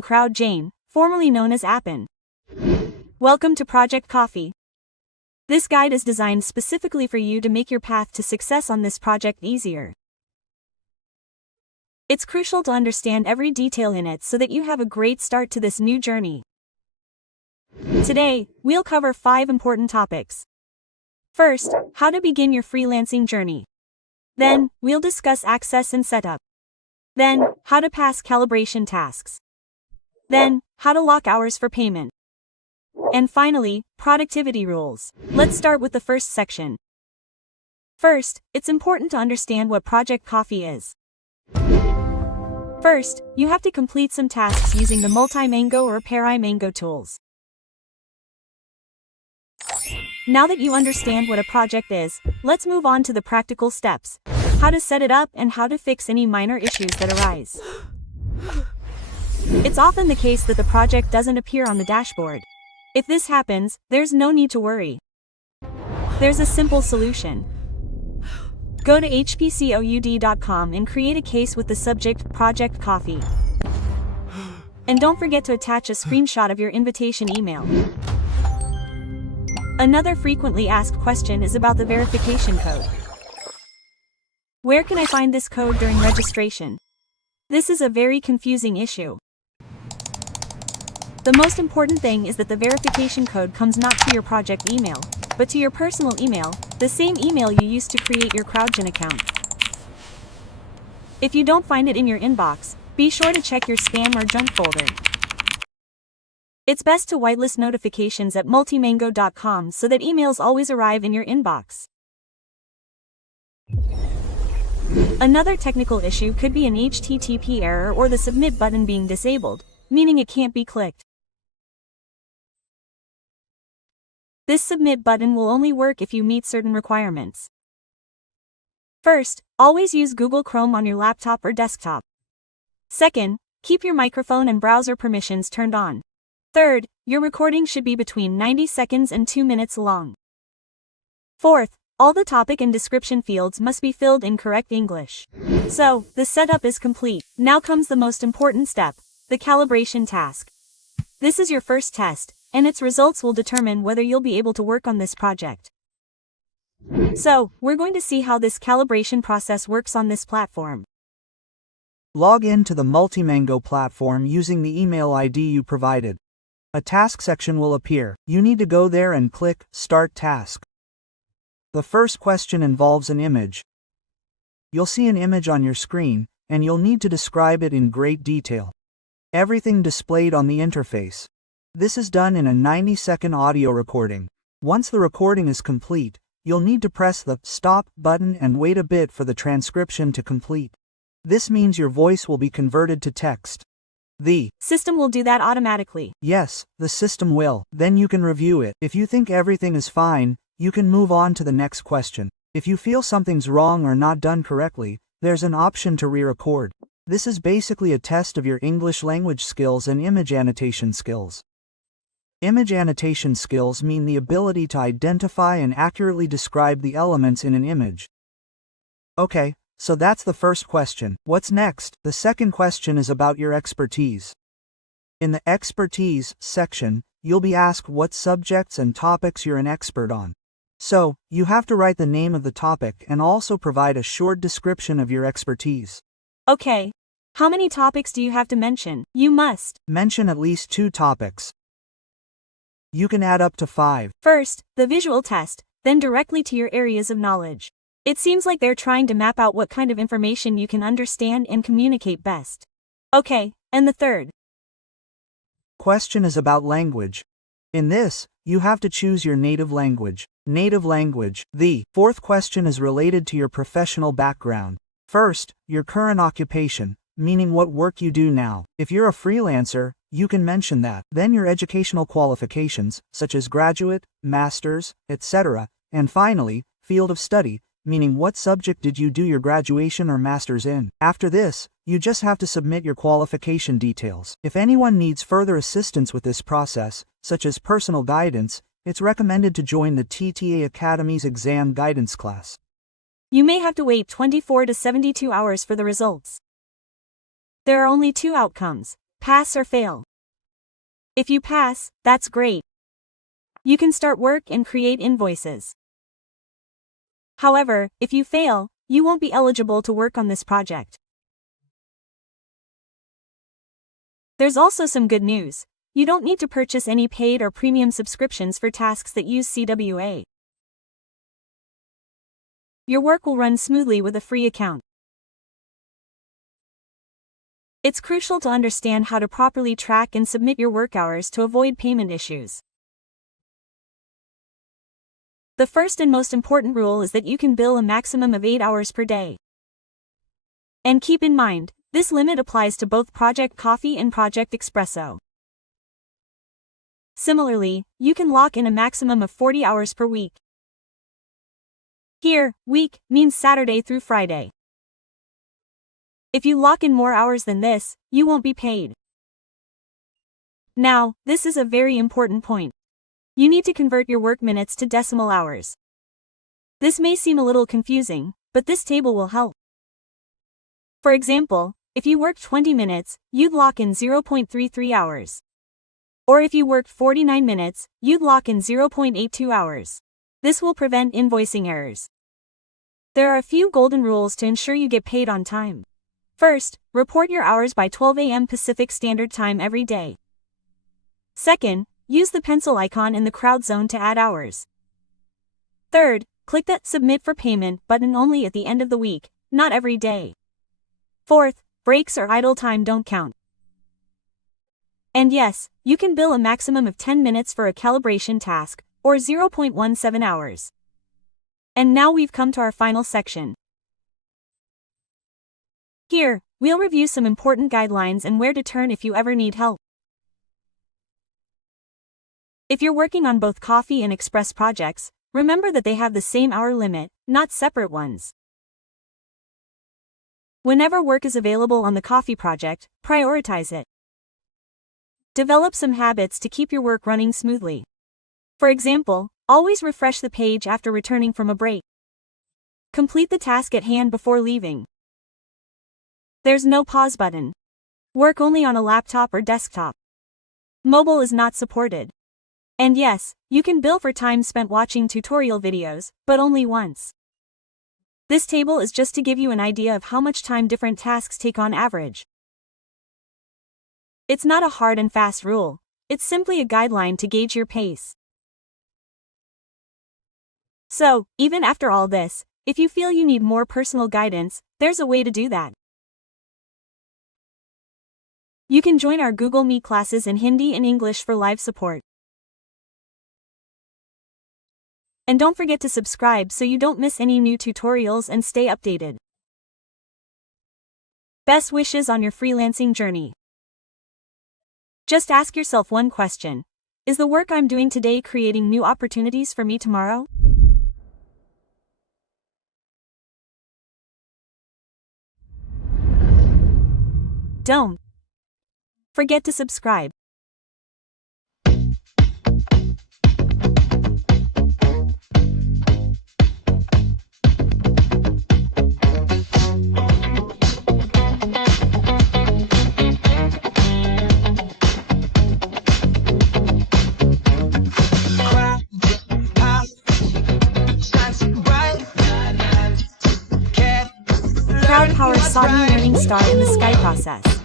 from CrowdGen, formerly known as Appen. Welcome to Project Coffee. This guide is designed specifically for you to make your path to success on this project easier. It's crucial to understand every detail in it so that you have a great start to this new journey. Today, we'll cover 5 important topics. First, how to begin your freelancing journey. Then, we'll discuss access and setup. Then, how to pass calibration tasks. Then, how to lock hours for payment. And finally, productivity rules. Let's start with the first section. First, it's important to understand what Project Coffee is. First, you have to complete some tasks using the Multimango or Paramingo tools. Now that you understand what a project is, let's move on to the practical steps. How to set it up and how to fix any minor issues that arise. It's often the case that the project doesn't appear on the dashboard. If this happens, there's no need to worry. There's a simple solution. Go to hpcoud.com and create a case with the subject Project Coffee. And don't forget to attach a screenshot of your invitation email. Another frequently asked question is about the verification code. Where can I find this code during registration? This is a very confusing issue. The most important thing is that the verification code comes not to your project email, but to your personal email, the same email you used to create your CrowdGen account. If you don't find it in your inbox, be sure to check your spam or junk folder. It's best to whitelist notifications at multimango.com so that emails always arrive in your inbox. Another technical issue could be an HTTP error or the submit button being disabled, meaning it can't be clicked. This submit button will only work if you meet certain requirements. First, always use Google Chrome on your laptop or desktop. Second, keep your microphone and browser permissions turned on. Third, your recording should be between 90 seconds and 2 minutes long. Fourth, all the topic and description fields must be filled in correct English. So, the setup is complete. Now comes the most important step, the calibration task. This is your first test, and its results will determine whether you'll be able to work on this project. So, we're going to see how this calibration process works on this platform. Log in to the Multimango platform using the email ID you provided. A task section will appear. You need to go there and click Start Task. The first question involves an image. You'll see an image on your screen, and you'll need to describe it in great detail. Everything displayed on the interface. This is done in a 90-second audio recording. Once the recording is complete, you'll need to press the Stop button and wait a bit for the transcription to complete. This means your voice will be converted to text. The system will do that automatically. Yes, the system will. Then you can review it. If you think everything is fine, you can move on to the next question. If you feel something's wrong or not done correctly, there's an option to re-record. This is basically a test of your English language skills and image annotation skills. Image annotation skills mean the ability to identify and accurately describe the elements in an image. Okay, so that's the first question. What's next? The second question is about your expertise. In the expertise section, you'll be asked what subjects and topics you're an expert on. So, you have to write the name of the topic and also provide a short description of your expertise. Okay. How many topics do you have to mention? You must mention at least 2 topics. You can add up to 5. First, the visual test, then directly to your areas of knowledge. It seems like they're trying to map out what kind of information you can understand and communicate best. Okay, and the third question is about language. In this, you have to choose your native language. Native language. The fourth question is related to your professional background. First, your current occupation, meaning what work you do now. If you're a freelancer, you can mention that. Then your educational qualifications, such as graduate, master's, etc. And finally, field of study, meaning what subject did you do your graduation or master's in. After this, you just have to submit your qualification details. If anyone needs further assistance with this process, such as personal guidance, it's recommended to join the TTA Academy's exam guidance class. You may have to wait 24 to 72 hours for the results. There are only 2 outcomes. pass or fail. If you pass, that's great. You can start work and create invoices. However, if you fail, you won't be eligible to work on this project. There's also some good news. You don't need to purchase any paid or premium subscriptions for tasks that use CWA. Your work will run smoothly with a free account. It's crucial to understand how to properly track and submit your work hours to avoid payment issues. The first and most important rule is that you can bill a maximum of 8 hours per day. And keep in mind, this limit applies to both Project Coffee and Project Espresso. Similarly, you can lock in a maximum of 40 hours per week. Here, week means Saturday through Friday. If you lock in more hours than this, you won't be paid. Now, this is a very important point. You need to convert your work minutes to decimal hours. This may seem a little confusing, but this table will help. For example, if you worked 20 minutes, you'd lock in 0.33 hours. Or if you worked 49 minutes, you'd lock in 0.82 hours. This will prevent invoicing errors. There are a few golden rules to ensure you get paid on time. First, report your hours by 12 a.m. Pacific Standard Time every day. Second, use the pencil icon in the crowd zone to add hours. Third, click that Submit for Payment button only at the end of the week, not every day. Fourth, breaks or idle time don't count. And yes, you can bill a maximum of 10 minutes for a calibration task, or 0.17 hours. And now we've come to our final section. Here, we'll review some important guidelines and where to turn if you ever need help. If you're working on both Coffee and Express projects, remember that they have the same hour limit, not separate ones. Whenever work is available on the Coffee project, prioritize it. Develop some habits to keep your work running smoothly. For example, always refresh the page after returning from a break. Complete the task at hand before leaving. There's no pause button. Work only on a laptop or desktop. Mobile is not supported. And yes, you can bill for time spent watching tutorial videos, but only once. This table is just to give you an idea of how much time different tasks take on average. It's not a hard and fast rule, it's simply a guideline to gauge your pace. So, even after all this, if you feel you need more personal guidance, there's a way to do that. You can join our Google Meet classes in Hindi and English for live support. And don't forget to subscribe so you don't miss any new tutorials and stay updated. Best wishes on your freelancing journey. Just ask yourself one question. Is the work I'm doing today creating new opportunities for me tomorrow? Don't forget to subscribe. Crowd powers sought new learning star in the Sky process.